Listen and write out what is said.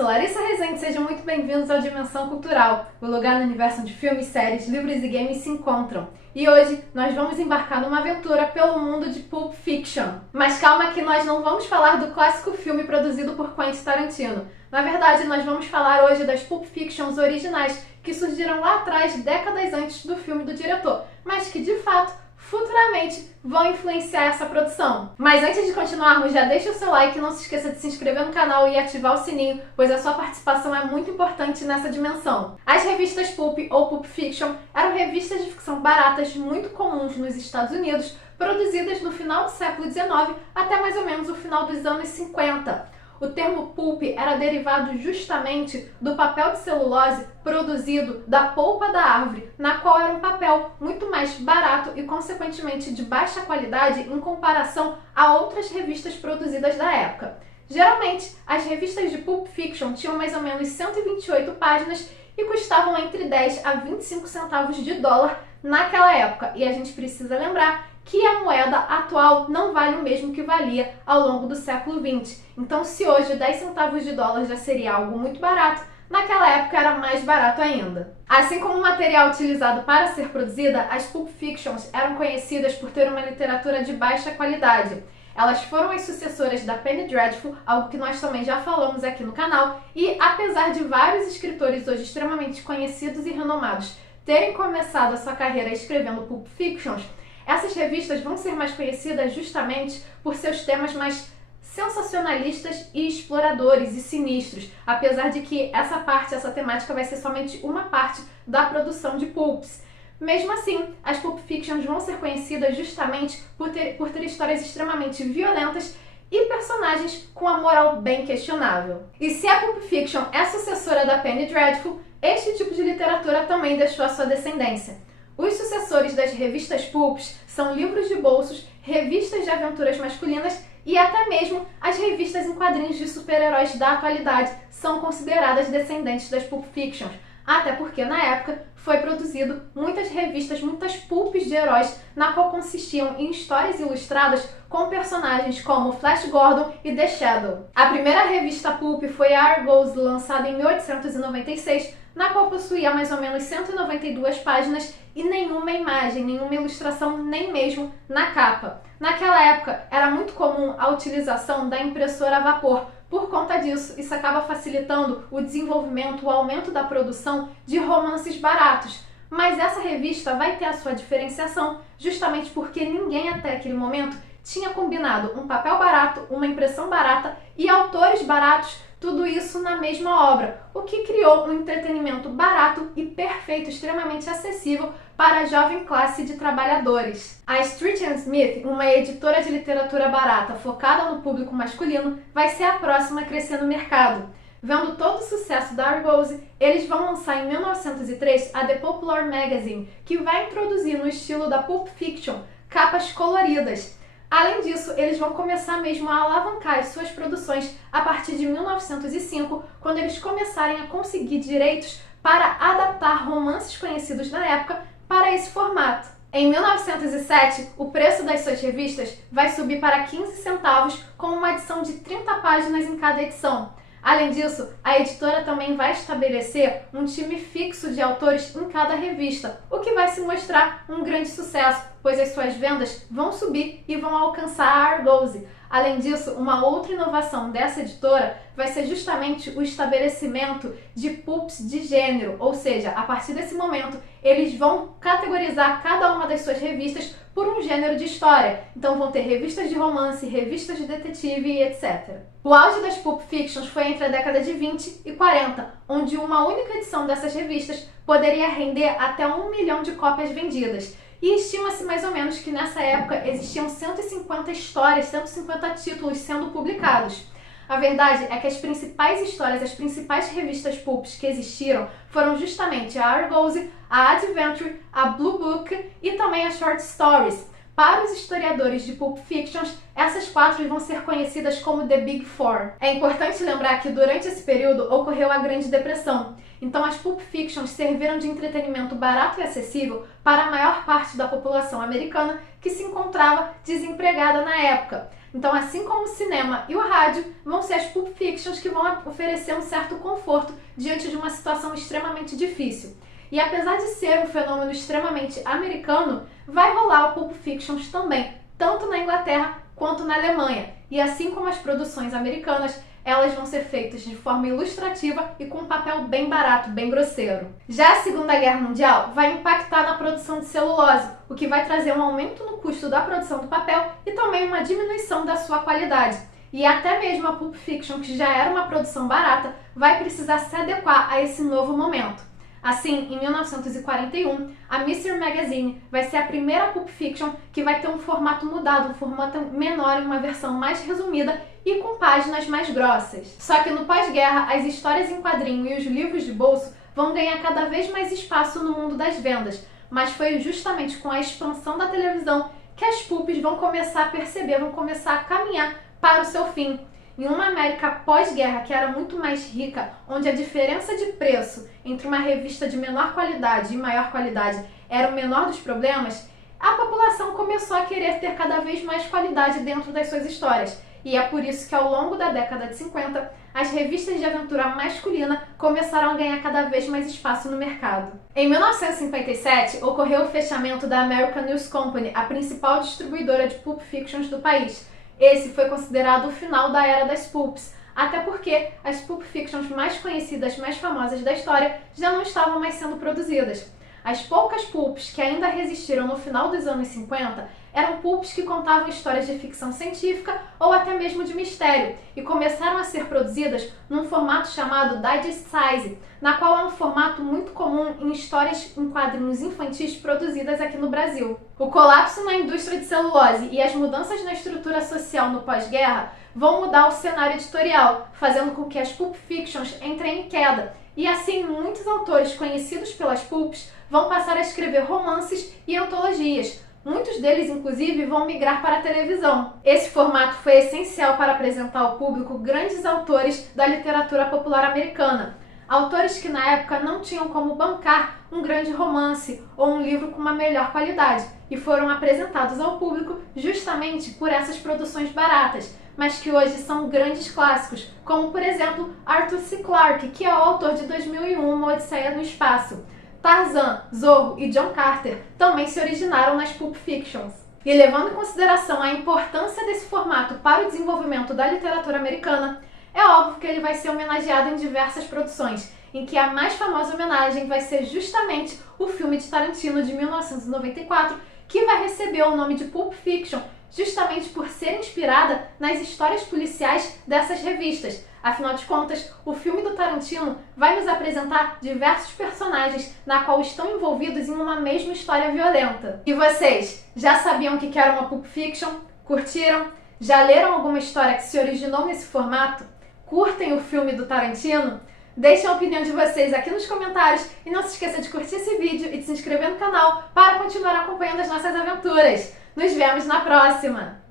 sou Larissa Rezende, sejam muito bem-vindos ao Dimensão Cultural, o lugar no universo onde filmes, séries, livros e games se encontram. E hoje nós vamos embarcar numa aventura pelo mundo de Pulp Fiction. Mas calma que nós não vamos falar do clássico filme produzido por Quentin Tarantino. Na verdade, nós vamos falar hoje das Pulp Fictions originais, que surgiram lá atrás, décadas antes do filme do diretor, mas que de fato futuramente vão influenciar essa produção. Mas antes de continuarmos, já deixa o seu like e não se esqueça de se inscrever no canal e ativar o sininho, pois a sua participação é muito importante nessa dimensão. As revistas Pulp ou Pulp Fiction eram revistas de ficção baratas muito comuns nos Estados Unidos, produzidas no final do século XIX até mais ou menos o final dos anos 50. O termo pulp era derivado justamente do papel de celulose produzido da polpa da árvore, na qual era um papel muito mais barato e, consequentemente, de baixa qualidade em comparação a outras revistas produzidas da época. Geralmente, as revistas de Pulp Fiction tinham mais ou menos 128 páginas e custavam entre 10 a 25 centavos de dólar naquela época. E a gente precisa lembrar que a moeda atual não vale o mesmo que valia ao longo do século XX. Então, se hoje 10 centavos de dólar já seria algo muito barato, naquela época era mais barato ainda. Assim como o material utilizado para ser produzida, as Pulp Fictions eram conhecidas por ter uma literatura de baixa qualidade. Elas foram as sucessoras da Penny Dreadful, algo que nós também já falamos aqui no canal, e apesar de vários escritores hoje extremamente conhecidos e renomados terem começado a sua carreira escrevendo Pulp Fictions, essas revistas vão ser mais conhecidas justamente por seus temas mais sensacionalistas e exploradores e sinistros, apesar de que essa temática vai ser somente uma parte da produção de pulps. Mesmo assim, as Pulp Fictions vão ser conhecidas justamente por ter histórias extremamente violentas e personagens com a moral bem questionável. E se a Pulp Fiction é sucessora da Penny Dreadful, este tipo de literatura também deixou a sua descendência. Os sucessores das revistas Pulps são livros de bolsos, revistas de aventuras masculinas e até mesmo as revistas em quadrinhos de super-heróis da atualidade são consideradas descendentes das Pulp Fictions, até porque na época foi produzido muitas revistas, muitas pulps de heróis, na qual consistiam em histórias ilustradas com personagens como Flash Gordon e The Shadow. A primeira revista pulp foi a Argos, lançada em 1896, na qual possuía mais ou menos 192 páginas e nenhuma imagem, nenhuma ilustração, nem mesmo na capa. Naquela época, era muito comum a utilização da impressora a vapor. Por conta disso, isso acaba facilitando o desenvolvimento, o aumento da produção de romances baratos. Mas essa revista vai ter a sua diferenciação justamente porque ninguém até aquele momento tinha combinado um papel barato, uma impressão barata e autores baratos, tudo isso na mesma obra, o que criou um entretenimento barato e perfeito, extremamente acessível para a jovem classe de trabalhadores. A Street & Smith, uma editora de literatura barata focada no público masculino, vai ser a próxima a crescer no mercado. Vendo todo o sucesso da Argos, eles vão lançar em 1903 a The Popular Magazine, que vai introduzir no estilo da Pulp Fiction capas coloridas. Além disso, eles vão começar mesmo a alavancar as suas produções a partir de 1905, quando eles começarem a conseguir direitos para adaptar romances conhecidos na época para esse formato. Em 1907, o preço das suas revistas vai subir para 15 centavos, com uma edição de 30 páginas em cada edição. Além disso, a editora também vai estabelecer um time fixo de autores em cada revista, o que vai se mostrar um grande sucesso, pois as suas vendas vão subir e vão alcançar a Argos. Além disso, uma outra inovação dessa editora vai ser justamente o estabelecimento de pulps de gênero, ou seja, a partir desse momento, eles vão categorizar cada uma das suas revistas por um gênero de história. Então vão ter revistas de romance, revistas de detetive e etc. O auge das Pulp Fictions foi entre a década de 20 e 40, onde uma única edição dessas revistas poderia render até 1 milhão de cópias vendidas. E estima-se mais ou menos que nessa época existiam 150 histórias, 150 títulos sendo publicados. A verdade é que as principais histórias, as principais revistas pulps que existiram foram justamente a Argos, a Adventure, a Blue Book e também a Short Stories. para os historiadores de Pulp Fiction, essas 4 vão ser conhecidas como The Big Four. É importante lembrar que durante esse período ocorreu a Grande Depressão, então as Pulp Fictions serviram de entretenimento barato e acessível para a maior parte da população americana que se encontrava desempregada na época. Então, assim como o cinema e o rádio, vão ser as Pulp Fictions que vão oferecer um certo conforto diante de uma situação extremamente difícil. E apesar de ser um fenômeno extremamente americano, vai rolar o Pulp Fictions também, tanto na Inglaterra quanto na Alemanha. E assim como as produções americanas, elas vão ser feitas de forma ilustrativa e com um papel bem barato, bem grosseiro. Já a Segunda Guerra Mundial vai impactar na produção de celulose, o que vai trazer um aumento no custo da produção do papel e também uma diminuição da sua qualidade. E até mesmo a Pulp Fiction, que já era uma produção barata, vai precisar se adequar a esse novo momento. Assim, em 1941, a Mystery Magazine vai ser a primeira Pulp Fiction que vai ter um formato mudado, um formato menor em uma versão mais resumida e com páginas mais grossas. Só que no pós-guerra, as histórias em quadrinho e os livros de bolso vão ganhar cada vez mais espaço no mundo das vendas, mas foi justamente com a expansão da televisão que as pulps vão começar a perceber, vão começar a caminhar para o seu fim. Em uma América pós-guerra que era muito mais rica, onde a diferença de preço entre uma revista de menor qualidade e maior qualidade era o menor dos problemas, a população começou a querer ter cada vez mais qualidade dentro das suas histórias. E é por isso que ao longo da década de 50, as revistas de aventura masculina começaram a ganhar cada vez mais espaço no mercado. Em 1957, ocorreu o fechamento da American News Company, a principal distribuidora de Pulp Fictions do país. Esse foi considerado o final da era das pulps, até porque as Pulp Fictions mais conhecidas, mais famosas da história já não estavam mais sendo produzidas. As poucas pulps que ainda resistiram no final dos anos 50 eram pulps que contavam histórias de ficção científica ou até mesmo de mistério e começaram a ser produzidas num formato chamado Digest Size, na qual é um formato muito comum em histórias em quadrinhos infantis produzidas aqui no Brasil. O colapso na indústria de celulose e as mudanças na estrutura social no pós-guerra vão mudar o cenário editorial, fazendo com que as Pulp Fictions entrem em queda. E assim, muitos autores conhecidos pelas pulps vão passar a escrever romances e antologias. Muitos deles, inclusive, vão migrar para a televisão. Esse formato foi essencial para apresentar ao público grandes autores da literatura popular americana. Autores que na época não tinham como bancar um grande romance ou um livro com uma melhor qualidade e foram apresentados ao público justamente por essas produções baratas, mas que hoje são grandes clássicos, como por exemplo Arthur C. Clarke, que é o autor de 2001, Uma Odisseia no Espaço. Tarzan, Zorro e John Carter também se originaram nas Pulp Fictions. E levando em consideração a importância desse formato para o desenvolvimento da literatura americana, é óbvio que ele vai ser homenageado em diversas produções, em que a mais famosa homenagem vai ser justamente o filme de Tarantino de 1994, que vai receber o nome de Pulp Fiction, justamente por ser inspirada nas histórias policiais dessas revistas. Afinal de contas, o filme do Tarantino vai nos apresentar diversos personagens na qual estão envolvidos em uma mesma história violenta. E vocês, já sabiam o que era uma Pulp Fiction? Curtiram? Já leram alguma história que se originou nesse formato? Curtem o filme do Tarantino? Deixem a opinião de vocês aqui nos comentários e não se esqueça de curtir esse vídeo e de se inscrever no canal para continuar acompanhando as nossas aventuras. Nos vemos na próxima!